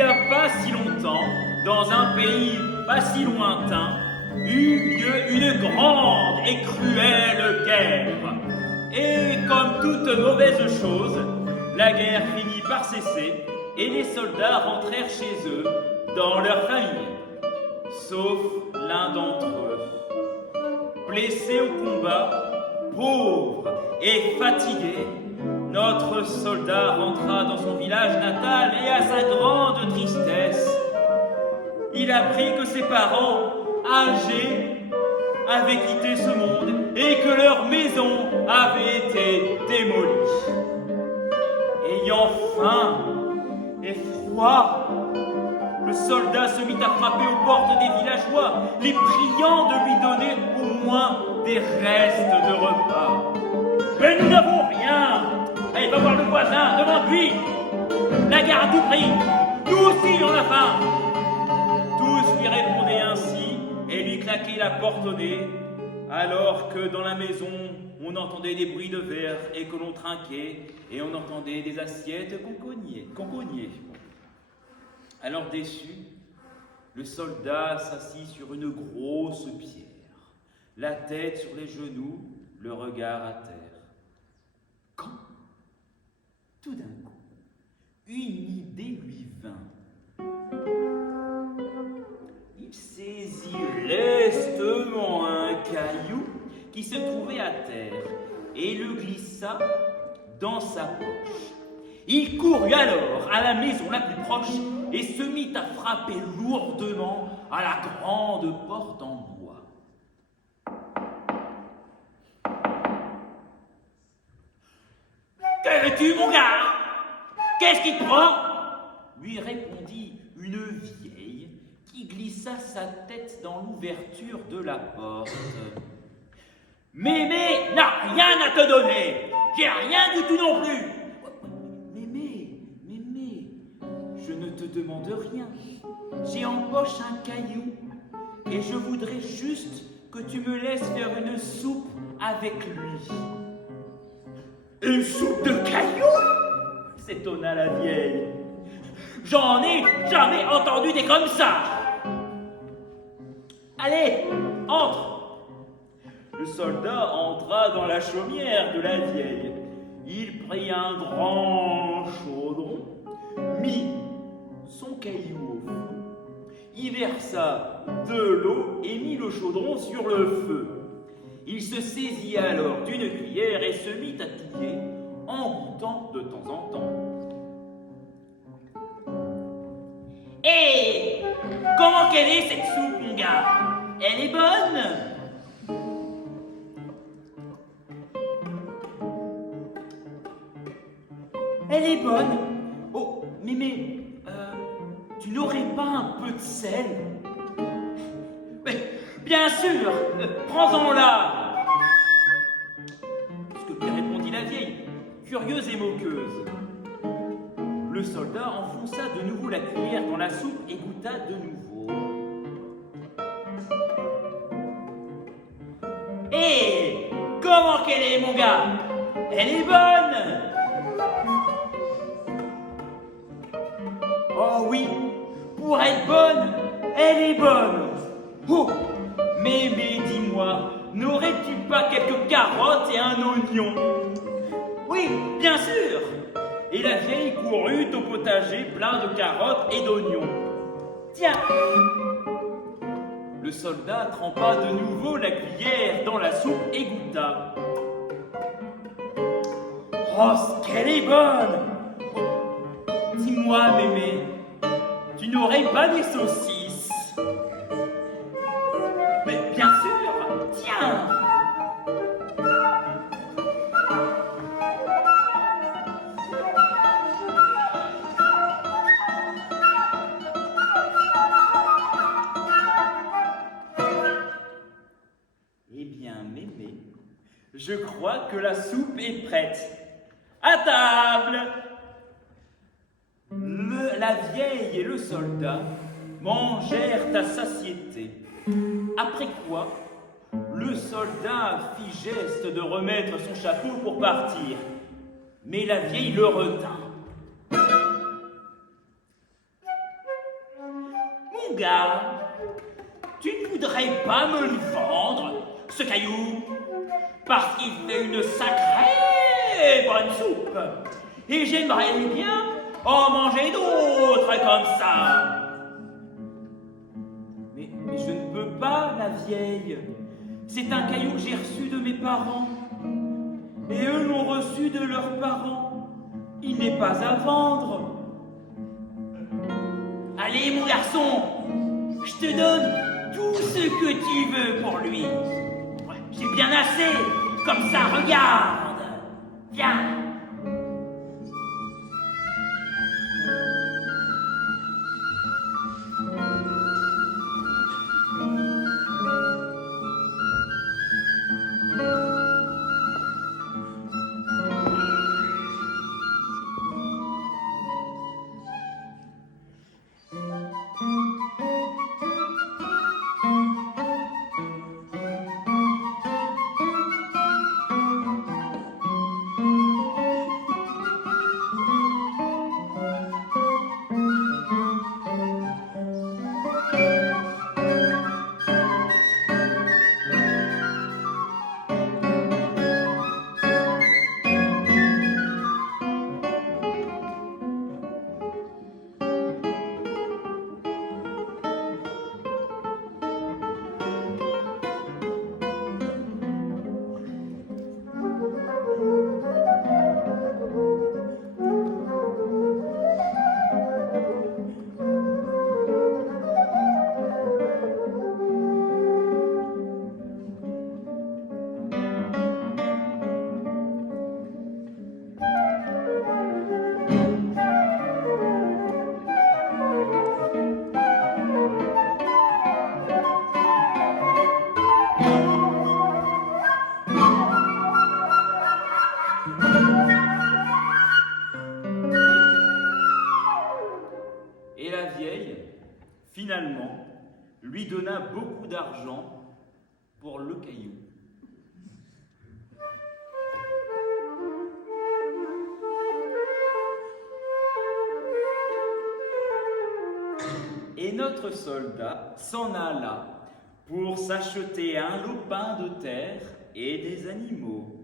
n'y a pas si longtemps, dans un pays pas si lointain, eut lieu une grande et cruelle guerre. Et comme toute mauvaise chose, la guerre finit par cesser et les soldats rentrèrent chez eux, dans leur famille. Sauf l'un d'entre eux. Blessé au combat, pauvre et fatigué, notre soldat rentra dans son village natal et à sa grande tristesse, il apprit que ses parents, âgés, avaient quitté ce monde et que leur maison avait été démolie. Ayant faim et froid, le soldat se mit à frapper aux portes des villageois, les priant de lui donner au moins des restes de repas. Mais nous n'avons rien! Allez, va voir le voisin, demande-lui! La guerre à tout prix! Nous aussi, on a faim! Tous lui répondaient ainsi et lui claquaient la porte au nez, alors que dans la maison, on entendait des bruits de verre et que l'on trinquait, et on entendait des assiettes qu'on cognait. Alors déçu, le soldat s'assit sur une grosse pierre, la tête sur les genoux, le regard à terre. Quand, tout d'un coup, une idée lui vint. Il saisit lestement un caillou qui se trouvait à terre et le glissa dans sa poche. Il courut alors à la maison la plus proche et se mit à frapper lourdement à la grande porte en bois. « Que veux-tu, mon gars? Qu'est-ce qui te prend ?» lui répondit une vieille qui glissa sa tête dans l'ouverture de la porte. « Mémé n'a rien à te donner, j'ai rien du tout non plus. » Mémé, je ne te demande rien. J'ai en poche un caillou et je voudrais juste que tu me laisses faire une soupe avec lui. Une soupe de caillou? S'étonna la vieille. J'en ai jamais entendu des comme ça. Allez, entre. Le soldat entra dans la chaumière de la vieille. Il prit un grand chaudron, mit son caillou au feu, y versa de l'eau et mit le chaudron sur le feu. Il se saisit alors d'une cuillère et se mit à touiller en goûtant de temps en temps. Hé, comment qu'elle est cette soupe, mon gars? Elle est bonne? Elle est bonne. Oh, Mémé, tu n'aurais pas un peu de sel? Mais, bien sûr, prends-en là. Ce que lui répondit la vieille, curieuse et moqueuse. Le soldat enfonça de nouveau la cuillère dans la soupe et goûta de nouveau. Hé, comment qu'elle est, mon gars? Elle est bonne. Oh oui, pour être bonne, elle est bonne. Oh, mais dis-moi, n'aurais-tu pas quelques carottes et un oignon? Oui, bien sûr. Et la vieille courut au potager plein de carottes et d'oignons. Tiens. Le soldat trempa de nouveau la cuillère dans la soupe et goûta. Oh, qu'elle est bonne! Dis-moi, Mémé, tu n'aurais pas des saucisses? Mais bien sûr, tiens! Eh bien, Mémé, je crois que la soupe est prête. À table! La vieille et le soldat mangèrent à satiété. Après quoi, le soldat fit geste de remettre son chapeau pour partir. Mais la vieille le retint. voudrais pas me le vendre, ce caillou, parce qu'il fait une sacrée bonne soupe. Et j'aimerais bien en manger d'autres comme ça. Mais je ne peux pas, la vieille. C'est un caillou que j'ai reçu de mes parents. Et eux l'ont reçu de leurs parents. Il n'est pas à vendre. Allez, mon garçon, je te donne tout ce que tu veux pour lui. J'ai bien assez. Comme ça, regarde. Viens. Et la vieille, finalement, lui donna beaucoup d'argent pour le caillou. Et notre soldat s'en alla pour s'acheter un lopin de terre et des animaux.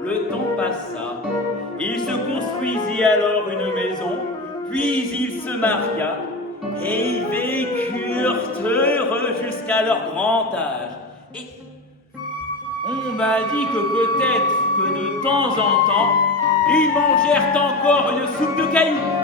Le temps passa, il se construisit alors une maison, puis il se maria, et ils vécurent heureux jusqu'à leur grand âge. Et on m'a dit que peut-être que de temps en temps, ils mangèrent encore une soupe de cailloux.